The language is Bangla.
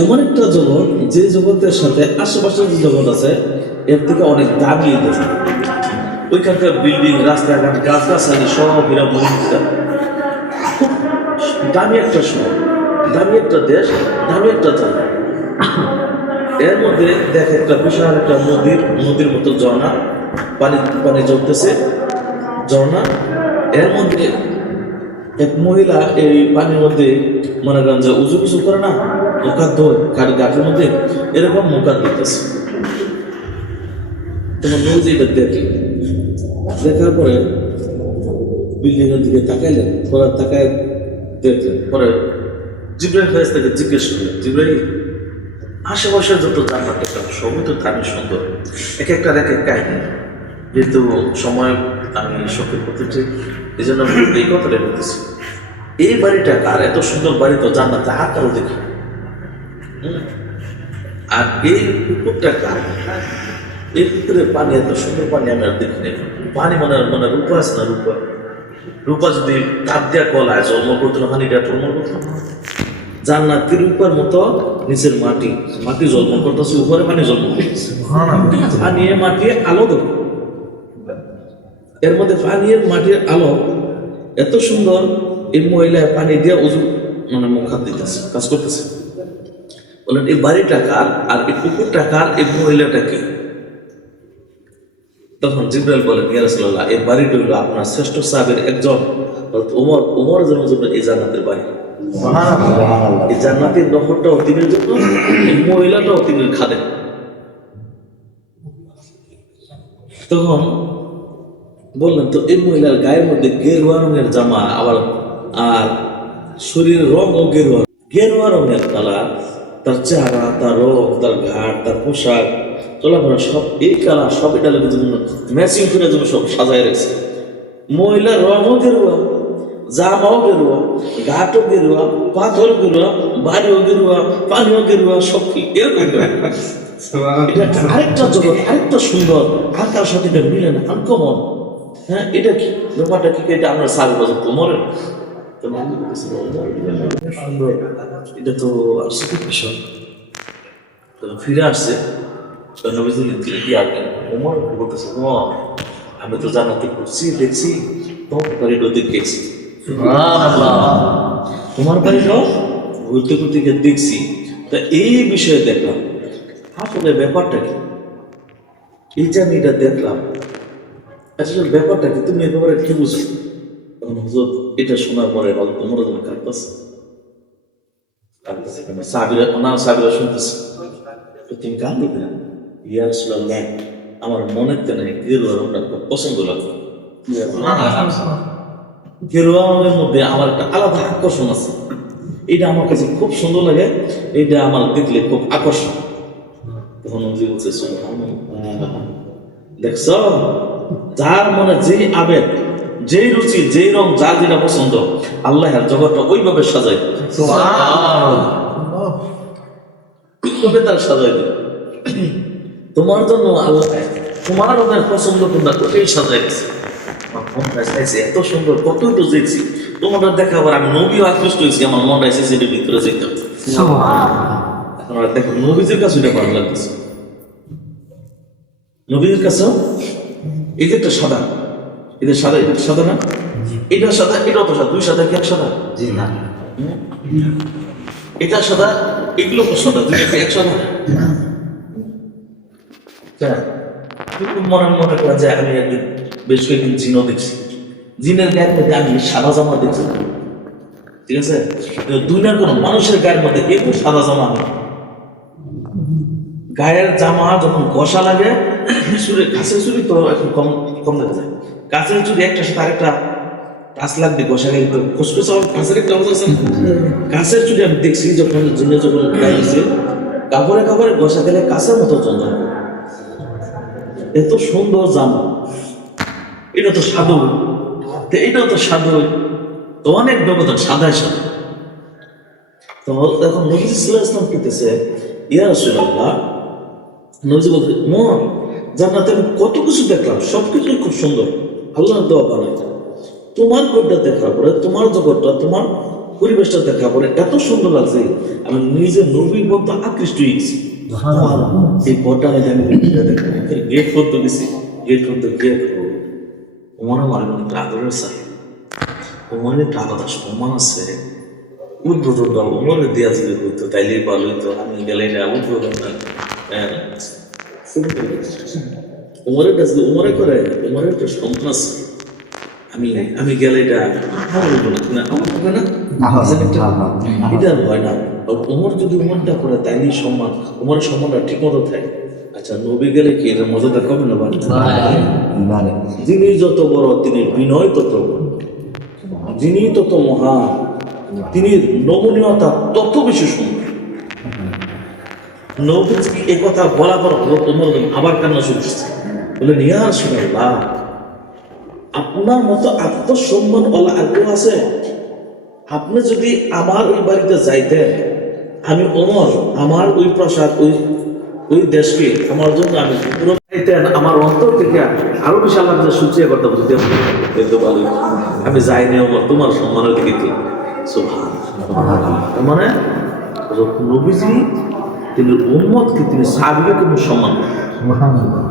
এমন একটা জগৎ, যে জগতের সাথে আশেপাশের যে জগৎ আছে, এর থেকে অনেক এই দেশ ওইখানকার বিল্ডিং, রাস্তাঘাট গাছ গাছালি সব এরা খুব দামি একটা শহর, দামি একটা দেশ, দামি একটা জায়গা। এর মধ্যে দেখে, একটা বিশাল একটা নদীর নদীর মতো ঝর্ণা, পানি পানি জমতেছে ঝর্ণা। এর মধ্যে এক মহিলা এই পানির মধ্যে, মনে করেন যে উজু কিছু করে না ধোয় গাছের মধ্যে এরকম দিতেছে। তোমার এটা দেখে দেখার পরে দিকে তাকাইলেন তাকায় দেখলেন পরে জিজ্ঞেস করলেন জিব্রাইল আশেপাশে যত জান্নাত দেখলাম সবই তো দামি সুন্দর। এক একটা এক এক কাহিনী। যেহেতু সময় আমি করতে এই জন্য আমি এই কথাটা বলতেছি। এই বাড়িটা কার এত সুন্দর বাড়ি তো জান্নাতে আর কারও দেখি? আর এই পুকুরটা কার? এই পুকুরের পানি এত সুন্দর পানি আমি আর দেখি পানি মানে মানে রূপা আছে না রূপা? রূপা যদি কাপ দিয়া কলায় জন্ম করতো না পানিটা টলমল করতো জান্নাতের উপর মতো নিচের মাটি মাটি জন্ম করতেছে উপরে পানি জন্ম করতেছে। পানি এ মাটি আলো দেবে এর মধ্যে পানি মাটির আলো এত সুন্দর এই মহিলা পানি দিয়ে উজু মানে মুখ হাত দিতেছে কাজ করতেছে। বলেন এই বাড়িটা কার? আর এই পুকুরটা কার? এই মহিলাটা কে? তখন জিব্রাইল বলেন ইয়া রাসূলুল্লাহ এই বাড়িটা হলো আপনার শ্রেষ্ঠ সাহাবের একজন। ওমর ওমর জন্য জন্য এই জান্নাতের বাড়ি। এই জান্নাতের নহরটাও তিনের জন্য এই মহিলাটাও তিনের খাদেন তখন বললেন তো এই মহিলার গায়ের মধ্যে গেরুয়া রঙের জামা আবার আর শরীরের রং ও গেরুয়া। গেরুয়া রঙের কালার তার চেহারা তার রং তার ঘাট তার পোশাক চলাফেরা সব এই কালার সব এটা লোকের জন্য ম্যাচিং করে জন্য সব সাজায় রেখেছে। মহিলার রঙও গেরুয়া জামাও গেরুয়া ঘাটও গেরুয়া পাথর গেরুয়া বাড়িও গেরুয়া পানিও গেরুয়া সব কি এরকম আরেকটা জগৎ আরেকটা সুন্দর আর কার সাথে এটা মিলে না আনকমন হ্যাঁ এটা কি? ব্যাপারটা কি? এটা আমরা সারা বছর এটা তো আশ্চর্য ফিরে আসছে। নবীজি কি বলতেছে জানাতে করছি দেখছি, তোমার দেখেছি। তোমার বাড়িটাও ঘুরতে ঘুরতে দেখছি। তা এই বিষয়ে দেখলাম। আসলে ব্যাপারটা কি? এই যে আমি এটা দেখলাম, আসলে ব্যাপারটা কি? তুমি একেবারে কি বুঝো? তখন হুজুর এটা শোনার পরে হয়তো তোমার জন্য কাঁদতেছে সাবিরা ওনার সাবিরা শুনতেছে। তো তুমি গান দিবে না ইয়ার সুল্লাহ আমার মনের তেনে গেরুয়া রংটা খুব পছন্দ লাগল গেরুয়া মধ্যে আমার একটা আলাদা আকর্ষণ আছে। এটা আমার কাছে খুব সুন্দর লাগে, এটা আমার দেখলে খুব আকর্ষণ। তখন নবী বলছে। দেখছ? যার মনে যে আবেগ যেই রুচি যেই রং যার যেটা পছন্দ আল্লাহ জগৎটা ওইভাবে সাজাই তার সাজাই তোমার জন্য আল্লাহ তোমার পছন্দ ওটাই সাজাই দিচ্ছে এত সুন্দর কতই তো দেখছি। তোমাদের দেখা আবার আমি নবীও আকৃষ্ট হয়েছি আমার মনটা এসে সেটার ভিতরে এখন দেখো নবীজির কাছে এটা ভালো লাগতেছে। নবীজির কাছে এই যে একটা সাদা। এটা সাদা এটা সাদা না? এটা সাদা এটাও তো সাদা দুই সাদা কি এক সাদা হুম? এটা সাদা এগুলো তো সাদা দুই এক সাদা হ্যাঁ। মনে মনে করা যায় আমি একদিন বেশ কয়েকদিন জিনও দেখছি। জিনের গায়ের মধ্যে আমি সাদা জামা দেখছি। ঠিক আছে? কিন্তু দুনিয়ার কোনো মানুষের গায়ের মধ্যে একটু সাদা জামা নেই। গায়ের জামা যখন ঘষা লাগে চুরি কাছের চুরি তো এখন কম কম দেখা যায়। কাছের চুরি একটা সাথে আরেকটা কাছ লাগবে ঘষা গায়ে খুসখুস আমার কাছের একটা অবস্থা আছে? কাছের চুরি আমি দেখছি যখন জিনে যখন গাইছে কাপড়ে কাপড়ে ঘষা গেলে কাছের মতো চঞ্চল এত সুন্দর জামা। এটা তো সাধু। তো এটাও তো সাধু। তো অনেক ব্যবধান সাদায় সাদা তো এখন নবী ইসলাম করতেছে ইয়া রসুল্লাহ নবী বলতে মন জান্নাতে আমি কত কিছু দেখলাম সব কিছুই খুব সুন্দর। আল্লাহ দেওয়া বানাই তোমার ঘরটা দেখার পরে তোমার জগৎটা তোমার পরিবেশটা দেখার পরে এত সুন্দর লাগছে আমি নিজে নবীর মতো আকৃষ্ট হয়েছি এই পরটা আমি আমি গেট পর্যন্ত গেছি গেট পর্যন্ত গিয়ে ওমর আমার একটা আদরের চাই ওমরের একটা আলাদা সম্মান আছে উদ্বোধন দাও ওমরের দেওয়া যদি করতো তাইলে ভালো হইতো আমি গেলে না উদ্বোধন না হ্যাঁ উমরের কাছে উমরে করে উমরের একটা সম্মান আছে। আমি আমি গেলে এটা আমার হইবো না। না আমার হবে না? এটা হয় না। উমর যদি উমরটা করে তাইলে সম্মান উমরের সম্মানটা ঠিক মতো থাকে। আচ্ছা নবী গেলে কি এটা মজাটা কমে না বাড়ে যিনি যত বড় তিনি বিনয় তত যিনি তত মহান তিনি নমনীয়তা তত বেশি সুন্দর। নবীজি এই কথা বলা পর আবার কান্না শুরু করছে বলে, নিয়া শুনল্লাহ আপনার মতো আত্মসম্মান ওলা আর কেউ আছে? আপনি যদি আমার ওই বাড়িতে যাইতেন, আমি অমর আমার ওই প্রসাদ, ওই ওই দেশকে, আমার জন্য আমি পুরো আমার অন্তর থেকে আরও বেশি আল্লাহ সুচিয়ে কিন্তু ভালো আমি যাইনি অমর তোমার সম্মানের দিকে মানে নবীজি, তিনি উম্মতকে তিনি কোনো সম্মান করেন।